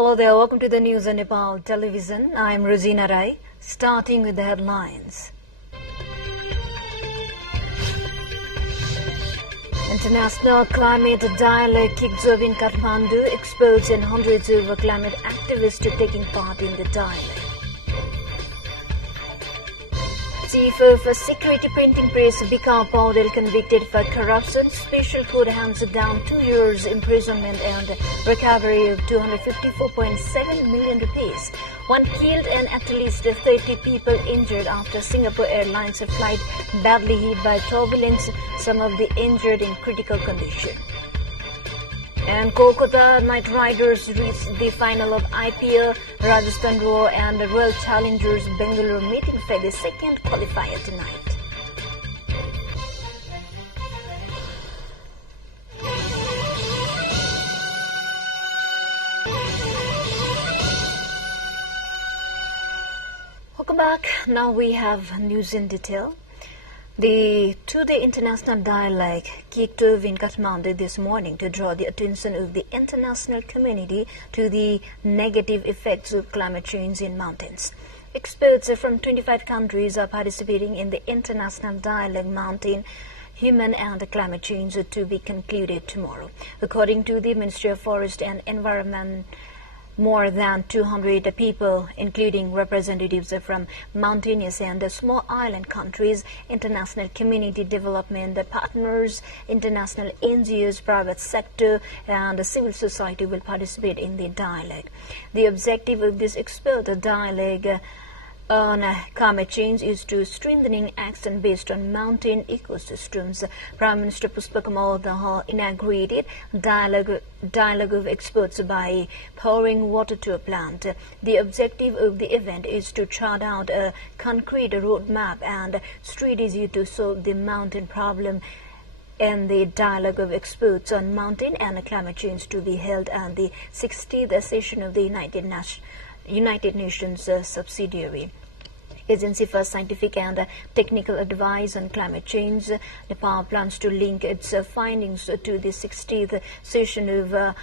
Hello there, welcome to the news on Nepal television. I am Rosina Rai, starting with the headlines. International climate dialogue kicks off in Kathmandu, experts and hundreds of climate activists taking part in the dialogue. Chief of Security Printing Press Bika Paudel convicted for corruption. Special court hands down 2 years imprisonment and recovery of 254.7 million rupees. One killed and at least 30 people injured after Singapore Airlines flight badly hit by turbulence. Some of the injured in critical condition. And Kolkata Knight Riders reached the final of IPL. Rajasthan Royal and the Royal Challengers Bengaluru meeting for the second qualifier tonight. Welcome back. Now we have news in detail. The two-day international dialogue kicked off in Kathmandu this morning to draw the attention of the international community to the negative effects of climate change in mountains. Experts from 25 countries are participating in the international dialogue Mountain, Human and Climate Change to be concluded tomorrow. According to the Ministry of Forest and Environment, more than 200 people, including representatives from mountainous and small island countries, international community development partners, international NGOs, private sector, and civil society will participate in the dialogue. The objective of this expert dialogue on climate change is to strengthening action based on mountain ecosystems. Prime Minister Pushpa Kamal Dahal inaugurated dialogue of experts by pouring water to a plant. The objective of the event is to chart out a concrete roadmap and strategy to solve the mountain problem. And the dialogue of experts on mountain and climate change to be held at the 60th session of the United Nations subsidiary Agency for Scientific and Technical Advice on Climate Change. Nepal plans to link its findings to the 60th session of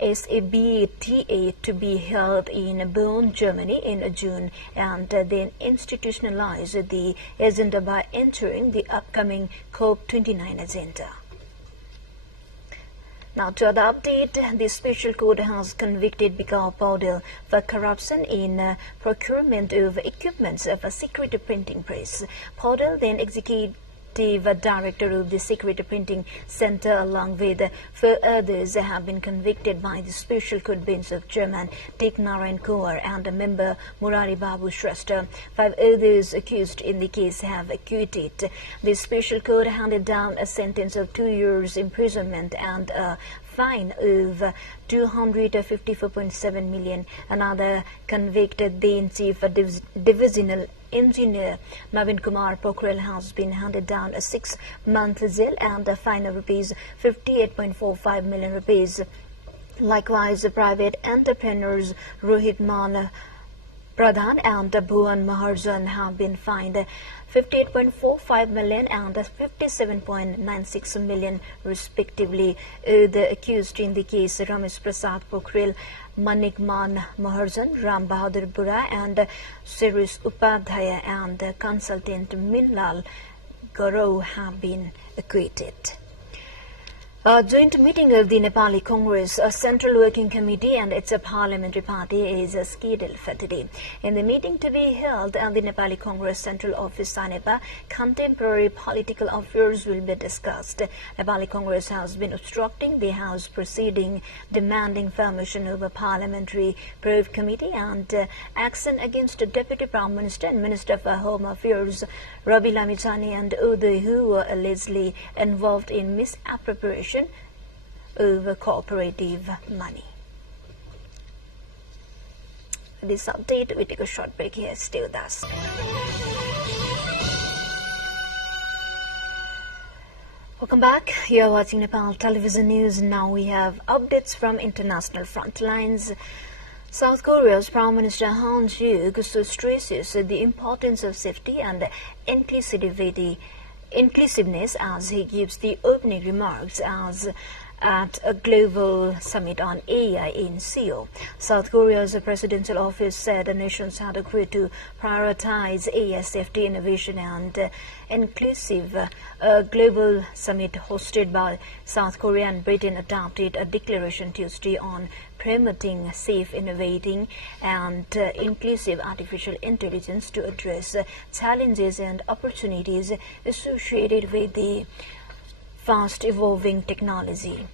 SABTA to be held in Bern, Germany in June, and then institutionalize the agenda by entering the upcoming COP29 agenda. Now, to other update, the special court has convicted Bika Paudel for corruption in procurement of equipment for security printing press. Paudel, then executive director of the Security Printing Center, along with 4 others, have been convicted by the special court bench of Chairman Tek Narayan Kaur and member Murari Babu Shrestha. 5 others accused in the case have acquitted. The special court handed down a sentence of 2 years imprisonment and a fine of 254.7 million. Another convicted, the chief divisional engineer Navin Kumar Pokhrel, has been handed down a 6-month jail and a fine of rupees 58.45 million rupees. Likewise, private entrepreneurs Rohit Man Pradhan and Bhuvan Maharjan have been fined 58.45 million and 57.96 million respectively. The accused in the case, Ramesh Prasad Pokhrel, Manik Man Maharjan, Ram Bahadur Bura and Sirish Upadhyaya and consultant Minlal Gaurav, have been acquitted. A joint meeting of the Nepali Congress, a Central Working Committee and its parliamentary party is scheduled for today. In the meeting to be held at the Nepali Congress Central Office, Sanepa, contemporary political affairs will be discussed. Nepali Congress has been obstructing the House proceeding, demanding formation of a parliamentary probe committee and action against Deputy Prime Minister and Minister for Home Affairs Ravi Lamichhane and others who were allegedly involved in misappropriation of cooperative money. This update, we take a short break here. Stay with us. Welcome back. You are watching Nepal Television News. Now we have updates from international front lines. South Korea's Prime Minister Han Suk stresses the importance of safety and inclusivity inclusiveness as he gives the opening remarks as at a global summit on AI in Seoul. South Korea's presidential office said the nations had agreed to prioritize AI safety, innovation, and inclusive. A global summit hosted by South Korea and Britain adopted a declaration Tuesday on promoting safe, innovating, and inclusive artificial intelligence to address challenges and opportunities associated with the fast-evolving technology.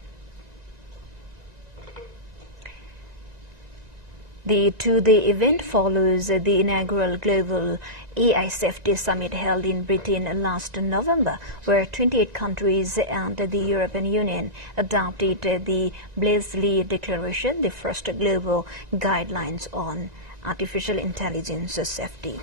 The two-day event follows the inaugural Global AI Safety Summit held in Britain last November, where 28 countries and the European Union adopted the Blaise Declaration, the first global guidelines on artificial intelligence safety.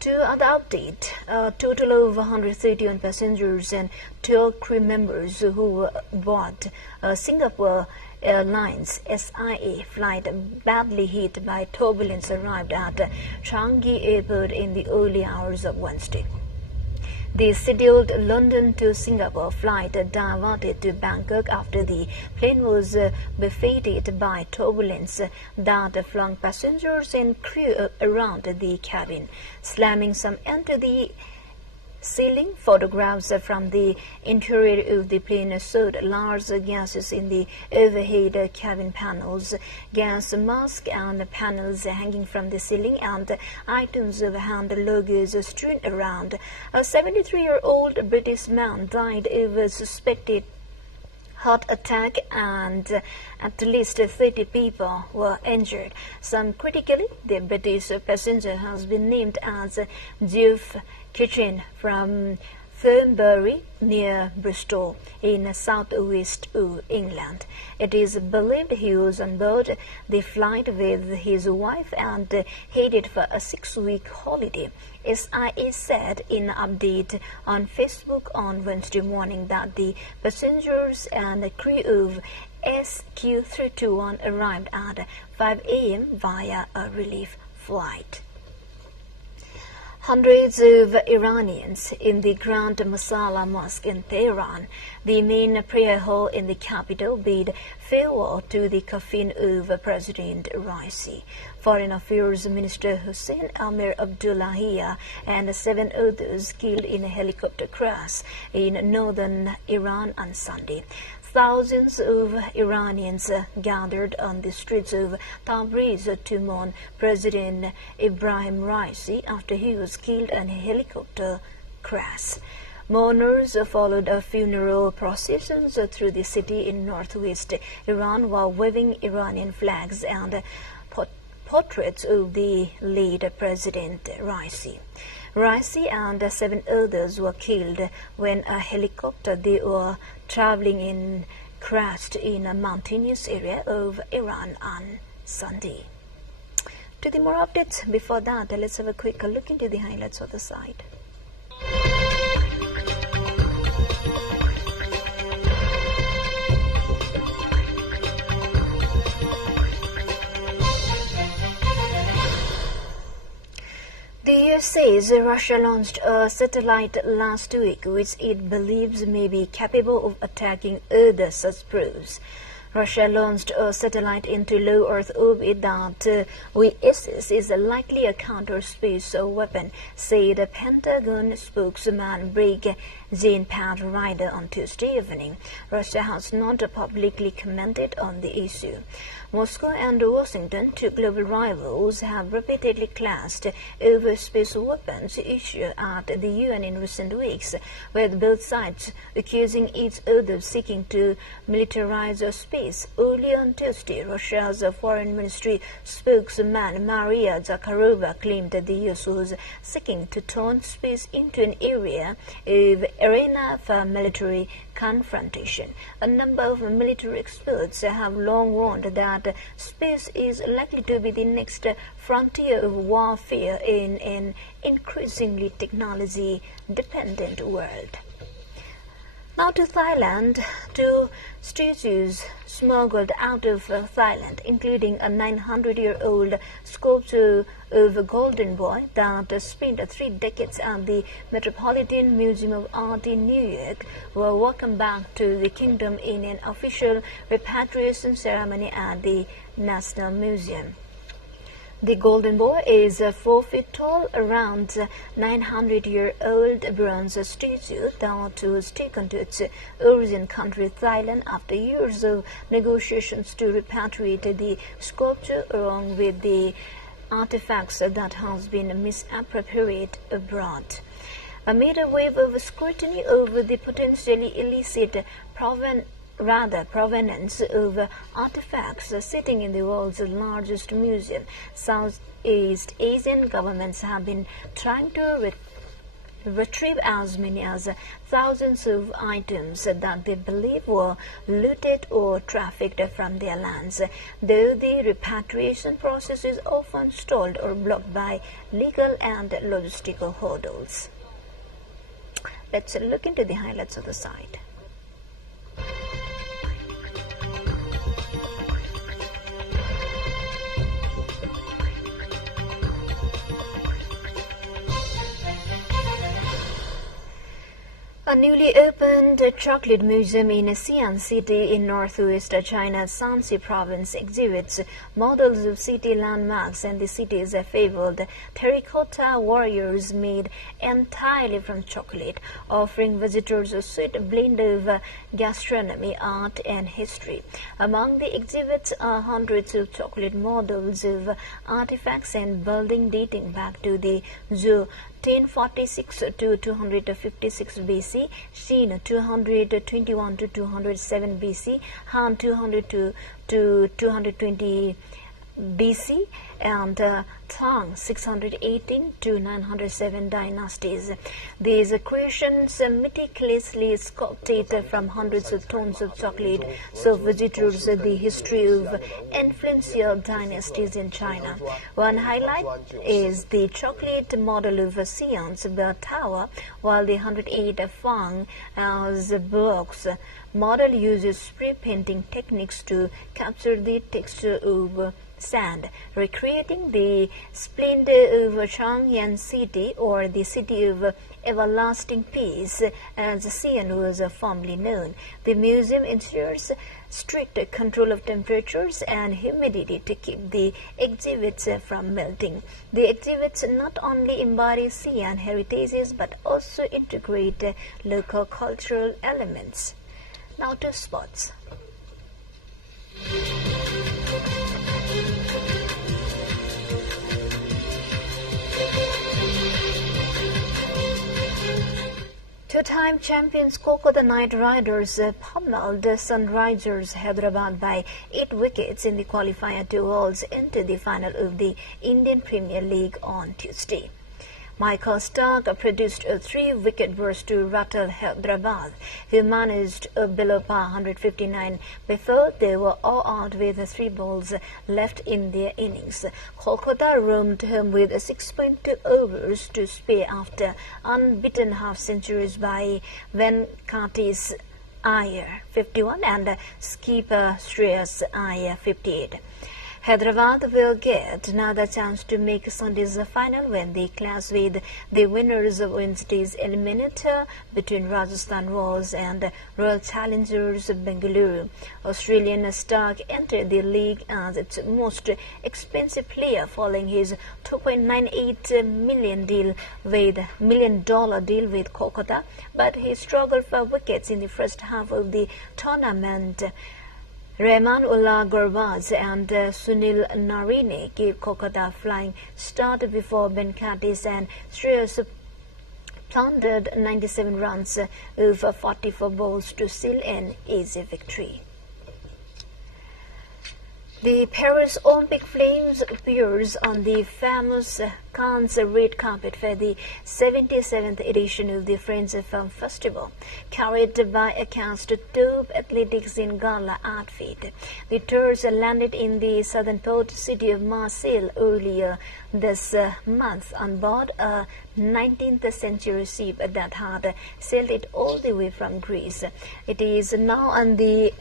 To other update, a total of 131 passengers and 12 crew members who were aboard Singapore Airlines SIA flight badly hit by turbulence arrived at Changi Airport in the early hours of Wednesday. The scheduled London to Singapore flight diverted to Bangkok after the plane was buffeted by turbulence that flung passengers and crew around the cabin, slamming some into the ceiling. Photographs from the interior of the plane showed large gases in the overhead cabin panels, gas masks and panels hanging from the ceiling, and items of hand logos strewn around. A 73-year-old British man died of a suspected heart attack, and at least 30 people were injured. Some critically, the British passenger has been named as Geoff Kitchen from Thornbury near Bristol in southwest England. It is believed he was on board the flight with his wife and headed for a 6-week holiday. SIA said in an update on Facebook on Wednesday morning that the passengers and crew of SQ321 arrived at 5 a.m. via a relief flight. Hundreds of Iranians in the Grand Masala Mosque in Tehran, the main prayer hall in the capital, bid farewell to the coffin of President Raisi. Foreign Affairs Minister Hussein Amir Abdullahian and 7 others killed in a helicopter crash in northern Iran on Sunday. Thousands of Iranians gathered on the streets of Tabriz to mourn President Ibrahim Raisi after he was killed in a helicopter crash. Mourners followed funeral processions through the city in northwest Iran while waving Iranian flags and portraits of the late President Raisi. Raisi and 7 others were killed when a helicopter they were traveling in crashed in a mountainous area of Iran on Sunday. To the more updates, before that, let's have a quick look into the highlights of the site. The US says Russia launched a satellite last week which it believes may be capable of attacking other such probes. Russia launched a satellite into low Earth orbit that we assess is likely a counter-space weapon, said Pentagon spokesman Brig Jane Pat Ryder on Tuesday evening. Russia has not publicly commented on the issue. Moscow and Washington, two global rivals, have repeatedly clashed over space weapons issue at the UN in recent weeks, with both sides accusing each other of seeking to militarize space. Earlier on Tuesday, Russia's foreign ministry spokesman Maria Zakharova claimed that the US was seeking to turn space into an area of arena for military confrontation. A number of military experts have long warned that space is likely to be the next frontier of warfare in an increasingly technology-dependent world. Now to Thailand. Two statues smuggled out of Thailand, including a 900-year-old sculpture of a golden boy that spent 3 decades at the Metropolitan Museum of Art in New York, were welcomed back to the kingdom in an official repatriation ceremony at the National Museum. The Golden Boy is 4 feet tall, around 900-year-old bronze statue that was taken to its origin country, Thailand, after years of negotiations to repatriate the sculpture along with the artifacts that has been misappropriated abroad. Amid a wave of scrutiny over the potentially illicit provenance of artifacts sitting in the world's largest museum, Southeast Asian governments have been trying to retrieve as many as thousands of items that they believe were looted or trafficked from their lands, though the repatriation process is often stalled or blocked by legal and logistical hurdles. Let's look into the highlights of the site. A newly opened chocolate museum in Xi'an City in northwest China's Shanxi province exhibits models of city landmarks and the city's fabled terracotta warriors made entirely from chocolate, offering visitors a sweet blend of gastronomy, art, and history. Among the exhibits are hundreds of chocolate models of artifacts and buildings dating back to the Zhou 1046 to 256 BC, Xin 221 to 207 BC, Han 200 to 220 BC, and Tang 618 to 907 dynasties. These creations meticulously sculpted from hundreds of tons of chocolate show visitors the history of influential dynasties in China. One highlight is the chocolate model of Xi'an's bell tower, while the 108 Fang as blocks model uses spray painting techniques to capture the texture of sand, recreating the splendor of Chang'an City, or the city of everlasting peace, as Xi'an was formerly known. The museum ensures strict control of temperatures and humidity to keep the exhibits from melting. The exhibits not only embody Xi'an heritages but also integrate local cultural elements. Now to sports. Two-time champions Kolkata Knight Riders pummeled Sunrisers Hyderabad by 8 wickets in the qualifier to advance into the final of the Indian Premier League on Tuesday. Michael Stark produced a 3-wicket burst to rattle Hyderabad, who managed a below par 159 before they were all out with 3 balls left in their innings. Kolkata roamed home with 6.2 overs to spare after unbeaten half-centuries by Venkatesh Iyer 51 and skipper Shreyas Iyer 58. Hyderabad will get another chance to make Sunday's final when they clash with the winners of Wednesday's eliminator between Rajasthan Royals and Royal Challengers Bengaluru. Australian Stark entered the league as its most expensive player following his $2.98 million deal with Kolkata, but he struggled for wickets in the first half of the tournament. Rahmanullah Gurbaz and Sunil Narine gave Kolkata a flying start before Venkatesh and Shreyas planted 97 runs over 44 balls to seal an easy victory. The Paris Olympic Flames appears on the famous Cannes red carpet for the 77th edition of the French Film Festival, carried by a cast of top athletics in gala outfit. The tours landed in the southern port city of Marseille earlier this month on board a 19th century ship that had sailed it all the way from Greece. It is now on the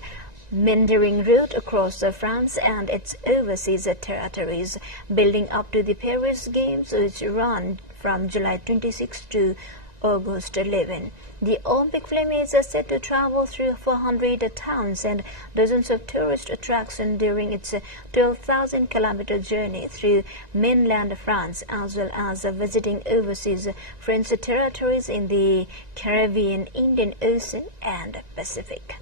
meandering route across France and its overseas territories, building up to the Paris Games, which run from July 26 to August 11. The Olympic Flame is set to travel through 400 towns and dozens of tourist attractions during its 12,000-kilometer journey through mainland France, as well as visiting overseas French territories in the Caribbean, Indian Ocean, and Pacific.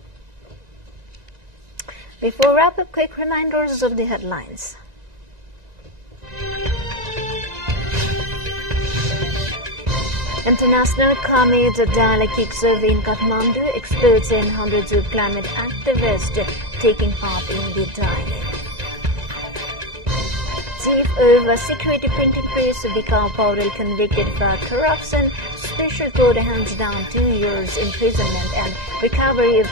Before wrap up, quick reminders of the headlines. International climate dialogue kicks off in Kathmandu, experts and hundreds of climate activists taking part in the dialogue. Chief of Security Printing Press Vikal Paurel convicted for corruption, special court hands down 2 years imprisonment and recovery of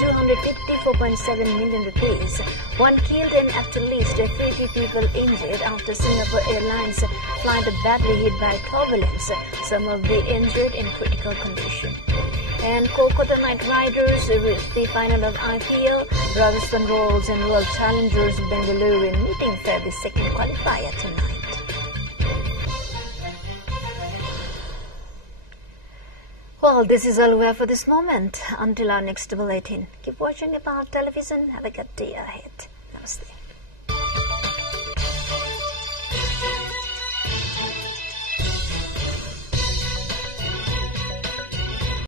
254.7 million rupees. One killed and at least 30 people injured after Singapore Airlines flight badly hit by turbulence. Some of the injured in critical condition. And Kolkata Knight Riders reached the final of IPL. Rajasthan Royals and World Challengers Bengaluru meeting for the second qualifier tonight. Well, this is all we have for this moment. Until our next bulletin, keep watching about television. Have a good day ahead. Namaste.